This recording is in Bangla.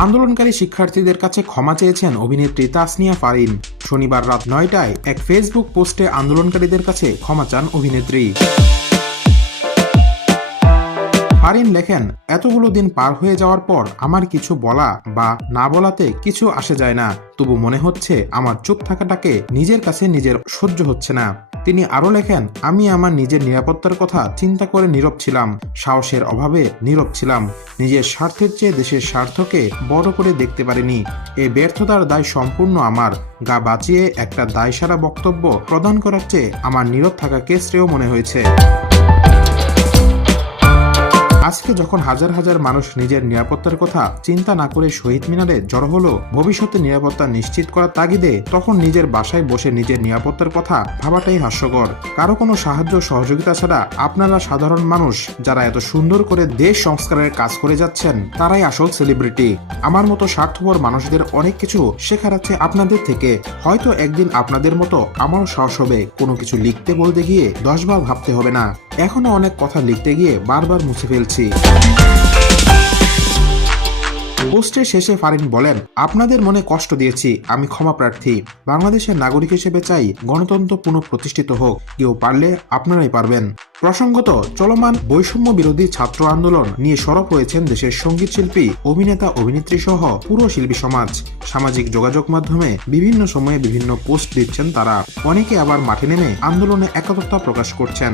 আন্দোলনকারী শিক্ষার্থীদের কাছে ক্ষমা চেয়েছেন অভিনেত্রী তাসনিয়া ফারিন। শনিবার রাত 9টায় এক ফেসবুক পোস্টে আন্দোলনকারীদের কাছে ক্ষমা চান অভিনেত্রী। ফারিন লেখেন, এতগুলো দিন পার হয়ে যাওয়ার পর আমার কিছু বলা বা না বলাতে কিছু আসে যায় না, তবু মনে হচ্ছে আমার চুপ থাকাটাকে নিজের কাছে নিজের সহ্য হচ্ছে না। তিনি আরো লেখেন, আমি আমার নিজের নিরাপত্তার কথা চিন্তা করে নীরব ছিলাম, সাহসের অভাবে নীরব ছিলাম, নিজের স্বার্থের চেয়ে দেশের স্বার্থকে বড় করে দেখতে পারিনি। এই ব্যর্থতার দায় সম্পূর্ণ আমার। গা বাঁচিয়ে একটা দায়সারা বক্তব্য প্রদান করার চেয়ে আমার নীরব থাকাকে শ্রেয় মনে হয়েছে। আজকে যখন হাজার হাজার মানুষ নিজের নিরাপত্তার কথা চিন্তা না করে শহীদ মিনারে জড়ো হলো ভবিষ্যতে নিরাপত্তা নিশ্চিত করার তাগিদে, তখন নিজের বাসায় বসে নিজের নিরাপত্তার কথা ভাবাটাই হাস্যকর। কারো কোনো সাহায্য সহযোগিতা ছাড়া আপনারা সাধারণ মানুষ যারা এত সুন্দর করে দেশ সংস্কারের কাজ করে যাচ্ছেন, তারাই আসল সেলিব্রিটি। আমার মতো স্বার্থপর মানুষদের অনেক কিছু শেখার আছে আপনাদের থেকে। হয়তো একদিন আপনাদের মতো আমারও সাহস হবে কোনো কিছু লিখতে বলতে গিয়ে 10 বার ভাবতে হবে না। এখনো অনেক কথা লিখতে গিয়ে বারবার মুছে ফেলছি। পোস্টের শেষে ফারিন বলেন, আপনাদের মনে কষ্ট দিয়েছি, আমি ক্ষমা প্রার্থী। বাংলাদেশের নাগরিক হিসেবে চাই গণতন্ত্র পুনঃপ্রতিষ্ঠিত হোক। কেউ পারলে আপনারাই পারবেন। প্রসঙ্গত, চলমান বৈষম্য বিরোধী ছাত্র আন্দোলন নিয়ে সরব হয়েছেন দেশের সঙ্গীত শিল্পী, অভিনেতা, অভিনেত্রী সহ পুরো শিল্পী সমাজ। সামাজিক যোগাযোগ মাধ্যমে বিভিন্ন সময়ে বিভিন্ন পোস্ট দিচ্ছেন তারা। অনেকে আবার মাঠে নেমে আন্দোলনে একাত্মতা প্রকাশ করছেন।